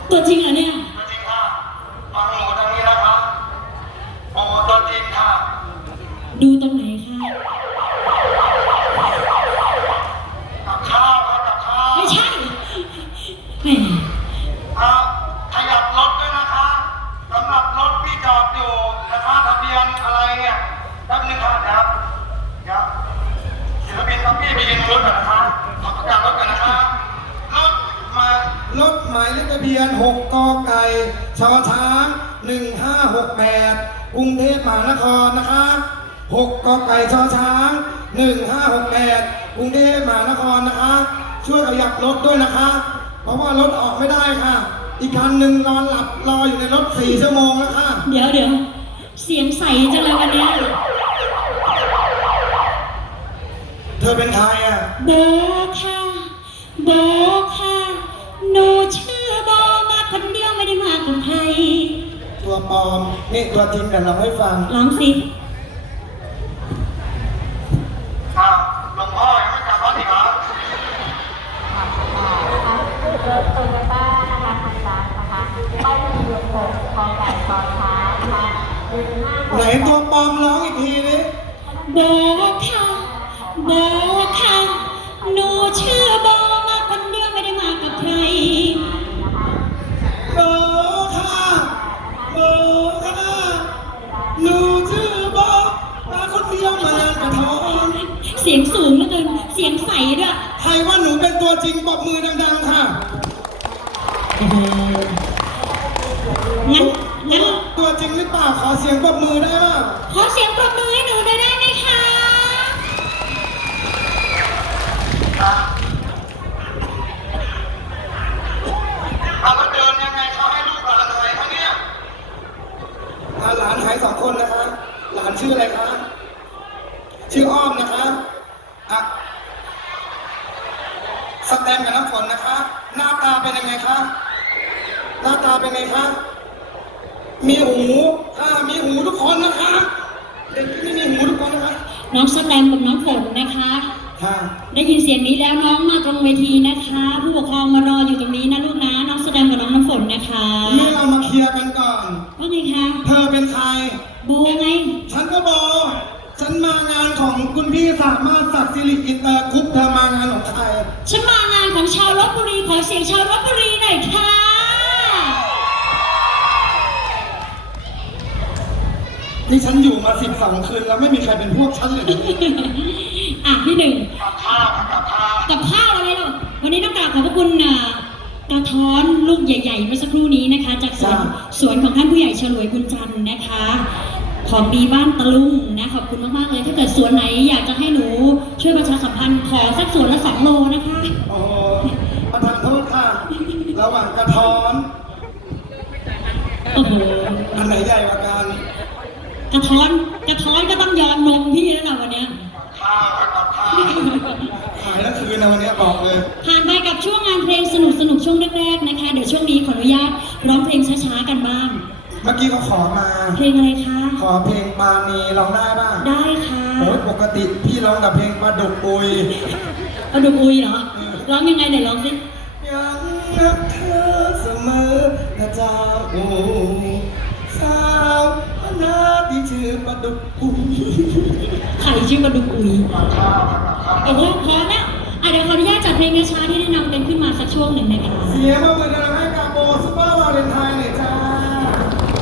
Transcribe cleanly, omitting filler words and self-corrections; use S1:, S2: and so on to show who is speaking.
S1: ตัวจริงเหรอเนี่ย
S2: ตัวจริงค่ะฟังหนูตรงนี้นะคะโอ้ตัวจริงค่ะ
S1: ดูตรงไหนคะ
S2: กับข้าวครับกับข้าว
S1: ไม่ใช่แหม
S2: ขยับรถด้วยนะคะสำหรับรถที่จอดอยู่นะคะทะเบียนอะไรเนี่ยแป๊บนึงครับเดี๋ยวศิลปินครับพี่ไปยืนรถก่อนนะคะขอประกาศรถก่อนนะคะรถหมายเลขทะเบียน6 กไก่ชช้าง1568กรุงเทพมหานครนะคะ6 กไก่ชช้าง1568กรุงเทพมหานครนะคะช่วยขยับรถด้วยนะคะเพราะว่ารถออกไม่ได้ค่ะอีกคันหนึ่งนอนหลับรออยู่ในรถ4 ชั่วโมงแล้วค่ะ
S1: เดี๋ยวเสียงใสจังเลยวันนี้
S2: เธอเป็นใครอ่ะ
S1: โบค่ะโบค่ะหนูชื่อโบมาคนเดียวไม่ได้มากับใคร
S2: ตัวปลอมนี่ตัวจริงแต่เราให้ฟัง
S1: ร้องสิ
S2: หลวงพ่อยังไม่กลับบ้านอีกเหรอ
S3: รถโตโยต้านะคะคันดำนะคะป้ายทะเบียน6 กไก่ชช้างนะคะ
S2: ไหนตัวปลอมร้องอีกทีนี้
S1: โบค่ะโบค่ะหนูชื่อโบมาคนเดียวไม่ได้มากับใคร
S2: โบค่ะโบค่ะหนูชื่อโบมาคนเดียวมากระท้อน
S1: เสียงสูงเหลือเกินเสียงใสด้วย
S2: ใครว่าหนูเป็นตัวจริงปรบมือดังๆค่ะ
S1: งั้น
S2: ตัวจริงหรือเปล่าขอเสียงปรบมือได้ป่ะ
S1: ขอเสียงปรบมือให้หนูได้ไหมคะ
S2: เอาแล้วเดินยังไงเขาให้ลูกหลานหายคะเนี่ยหลานหาย2 คนนะคะหลานชื่ออะไรคะชื่ออ้อมนะคะสแตมกับน้ำฝนนะคะหน้าตาเป็นยังไงคะหน้าตาเป็นไงคะมีหูมีหูทุกคนนะคะเด็กที่ไม่มีหูทุกคนนะคะ
S1: น้องสแตมกับน้องฝนนะคะได้ยินเสียงนี้แล้วน้องมาตรงเวทีนะคะผู้ปกครองมารออยู่ตรงนี้นะลูกนะน้องแสดงกับน้องน้ำฝนนะคะ
S2: นี่เรามาเคลียร์กันก่อน
S1: ว่าไงคะ
S2: เธอเป็นใคร
S1: โบไง
S2: ฉันก็โบฉันมางานของคุณพี่สามารถศักดิ์สิริอินเตอร์กรุ๊ปเธอมางานของใคร
S1: ฉันมางานของชาวลพบุรีขอเสียงชาวลพบุรีหน่อยค่ะ
S2: นี่ฉันอยู่มา12 คืนแล้วไม่มีใครเป็นพวกฉันเลย
S1: พี่หนึ่ง
S2: กับข้าว
S1: อะไรหรอวันนี้ต้องกราบขอบพระคุณกระท้อนลูกใหญ่ๆเมื่อสักครู่นี้นะคะจากสวนของท่านผู้ใหญ่ฉลวยบุญจันทร์นะคะของดีบ้านตะลุงนะขอบคุณมากๆเลยถ้าเกิดสวนไหนอยากจะให้หนูช่วยประชาสัมพันธ์ขอสักสวนละ2 โลนะคะ
S2: โอ้ประทานโทษค่ะระหว่างกระท้อน
S1: โอ้โห
S2: อันไหนใหญ่กว่ากัน
S1: กระท้อนก็ต้องยอมนมพี่แล้วนะวันนี้
S2: ข้าวขายแล้วคืนนะวันนี้บอกเลย
S1: ผ่านไปกับช่วงงานเพลงสนุกช่วงแรกๆนะคะเดี๋ยวช่วงนี้ขออนุญาตร้องเพลงช้าๆกันบ้าง
S2: เมื่อกี้เขาขอมา
S1: เพลงอะไรคะ
S2: ขอเพลงปาณีร้องได้บ้าง
S1: ได้ค่ะ
S2: โอ้ยปกติพี่ร้องกับเพลงปลาดุกอุย
S1: ปลาดุกอุยเหรอร้องยังไงไหนร้องสิ
S2: ยังรักเธอเสมอนะเจ้าสาวนาที่ชื่อปลาดุกอุย
S1: ใครชื่อปลาดุกอุยโอ้โหพอแล้วเดี๋ยวขออนุญาตจัดเพลงช้าที่แนะนำกันขึ้นมาสักช่วงหนึ่งนะคะ
S2: เสียงมาเหมือนกันให้กับโบซุปเปอร์วาเลนไทน์หน่อยจ้า